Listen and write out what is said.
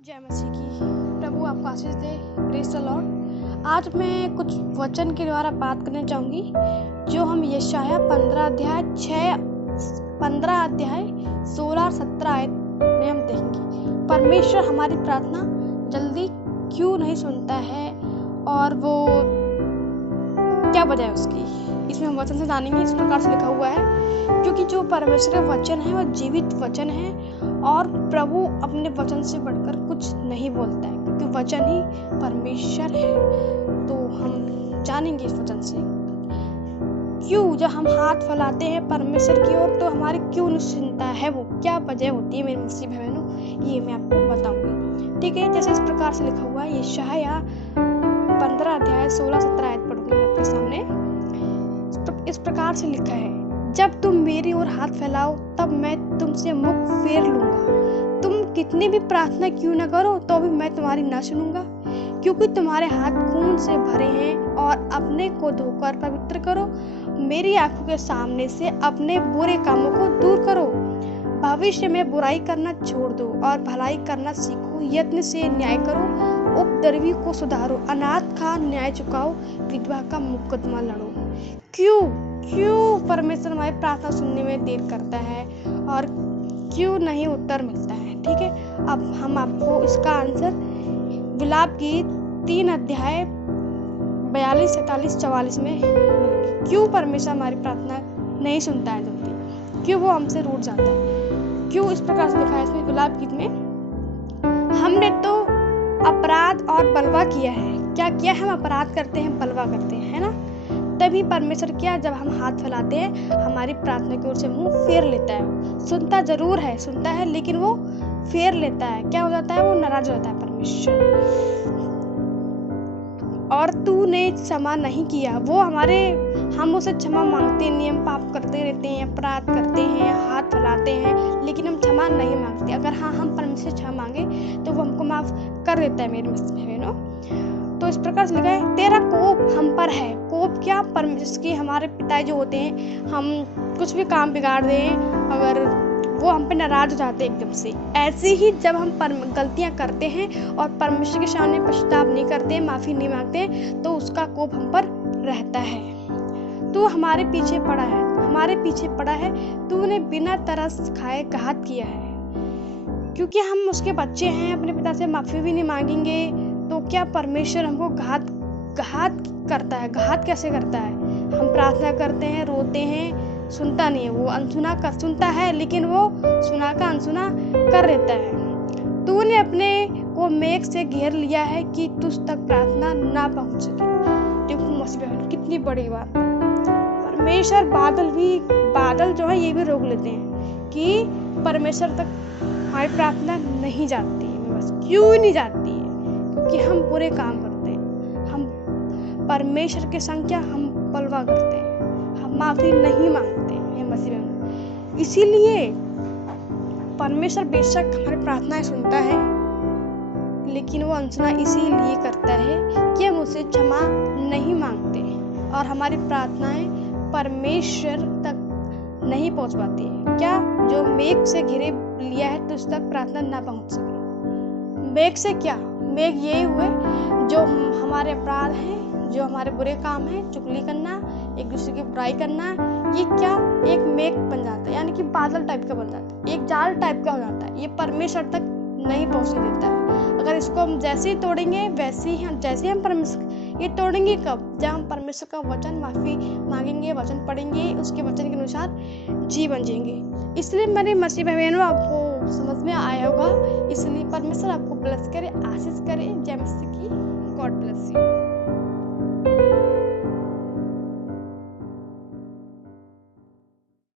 जय मसीह की। प्रभु आपको आशीष दे। Praise the Lord. आज मैं कुछ वचन के द्वारा बात करना चाहूँगी जो हम यशाया 15 अध्याय 16 और 17 आयत में हम देखेंगे। परमेश्वर हमारी प्रार्थना जल्दी क्यों नहीं सुनता है और वो क्या वजह है उसकी, इसमें हम वचन से जानेंगे। इस प्रकार से लिखा हुआ है, क्योंकि जो परमेश्वर का वचन है वह जीवित वचन है और प्रभु अपने वचन से बढ़कर कुछ नहीं बोलता है, क्योंकि वचन ही परमेश्वर है। तो हम जानेंगे इस वचन से क्यों जब हम हाथ फैलाते हैं परमेश्वर की ओर तो हमारी क्यों नहीं सुनता है, वो क्या वजह होती है मेरे मसीह बहनों, ये मैं आपको बताऊंगी। ठीक है, जैसे इस प्रकार से लिखा हुआ है यशाया 15 अध्याय 16-17 आयत पढ़ूंगी मैं आपके सामने। इस प्रकार से लिखा है, जब तुम मेरी ओर हाथ फैलाओ तब मैं तुमसे मुख फेर लूंगा। तुम कितनी भी प्रार्थना क्यों न करो तो भी मैं तुम्हारी न सुनूंगा, क्योंकि तुम्हारे हाथ खून से भरे हैं। और अपने को धोकर पवित्र करो, मेरी आंखों के सामने से अपने बुरे कामों को दूर करो। भविष्य में बुराई करना छोड़ दो और भलाई करना सीखो। यत्न से न्याय करो, उपद्रवी को सुधारो, अनाथ का न्याय चुकाओ, विधवा का मुकदमा लड़ो। क्यों परमेश्वर हमारी प्रार्थना सुनने में देर करता है और क्यों नहीं उत्तर मिलता है? ठीक है, अब हम आपको इसका आंसर विलाप गीत 3 अध्याय 42, 47, 44 में मिलेंगे। क्यों परमेश्वर हमारी प्रार्थना नहीं सुनता है जल्दी, क्यों वो हमसे रूठ जाता है, क्यों इस प्रकार से लिखा है इसमें विलाप गीत में, हमने तो अपराध और बलवा किया है। क्या किया? हम अपराध करते हैं, बलवा करते हैं, है ना। तभी परमेश्वर क्या, जब हम हाथ फैलाते हैं हमारी प्रार्थना की ओर से मुंह फेर लेता है। सुनता जरूर है, सुनता है, लेकिन वो फेर लेता है। क्या हो जाता है? वो नाराज हो जाता है परमेश्वर। और तूने क्षमा नहीं किया, वो हम उसे क्षमा मांगते हैं, नियम पाप करते रहते हैं, अपराध करते हैं, हाथ फैलाते हैं, लेकिन हम क्षमा नहीं मांगते। अगर हम परमेश्वर से क्षमा मांगे तो वो हमको माफ कर देता है मेरे बहनों। तो इस प्रकार से लिखा है, तेरा कोप हम पर है। कोप क्या? परमेश्वर की, हमारे पिता जो होते हैं, हम कुछ भी काम बिगाड़ दें अगर वो हम पे नाराज हो जाते हैं एकदम से। ऐसे ही जब हम गलतियां करते हैं और परमेश्वर के सामने पश्चाताप नहीं करते, माफी नहीं मांगते, तो उसका कोप हम पर रहता है। तू हमारे पीछे पड़ा है, तूने बिना तरस खाए घात किया है। क्योंकि हम उसके बच्चे हैं, अपने पिता से माफी भी नहीं मांगेंगे तो क्या परमेश्वर हमको घात करता है? घात कैसे करता है? हम प्रार्थना करते हैं, रोते हैं, सुनता नहीं है। वो अनसुना कर सुनता है, लेकिन वो सुना का अनसुना कर देता है। तूने अपने को मेघ से घेर लिया है कि तुझ तक प्रार्थना ना पहुंच सके। देखो मुसीबत कितनी बड़ी बात है। परमेश्वर बादल जो है ये भी रोक लेते हैं कि परमेश्वर तक हमारी प्रार्थना नहीं जाती है। बस क्यों नहीं जाती है? क्योंकि हम बुरे काम करते हैं, हम परमेश्वर के संग क्या, हम बलवा करते हैं, हम माफी नहीं मांगते हैं मसीह में। इसीलिए परमेश्वर बेशक हमारी प्रार्थनाएं सुनता है, लेकिन वो अनसुना इसीलिए करता है कि हम उसे क्षमा नहीं मांगते और हमारी प्रार्थनाएं परमेश्वर तक नहीं पहुंच पाती है। क्या? जो मेघ से घिरे लिया है तो उस तक प्रार्थना ना पहुंच सके। मेघ से क्या? मेघ ये हुए जो हमारे अपराध हैं, जो हमारे बुरे काम हैं, चुगली करना, एक दूसरे की बुराई करना, ये क्या एक मेघ बन जाता है, यानी कि बादल टाइप का बन जाता है, एक जाल टाइप का हो जाता है। ये परमेश्वर तक नहीं पहुंचने देता है। अगर इसको हम जैसे ही तोड़ेंगे वैसे ही हम परमेश्वर ये तोड़ेंगे कब? जब हम परमेश्वर का वचन माफी मांगेंगे, वचन पढ़ेंगे, उसके वचन के अनुसार जीवन जिएंगे। इसलिए मेरे मसीह बहनों, आपको समझ में आया होगा। इसलिए परमेश्वर आपको ब्लेस करे, आशीष करे। जय मसीह की। God bless you.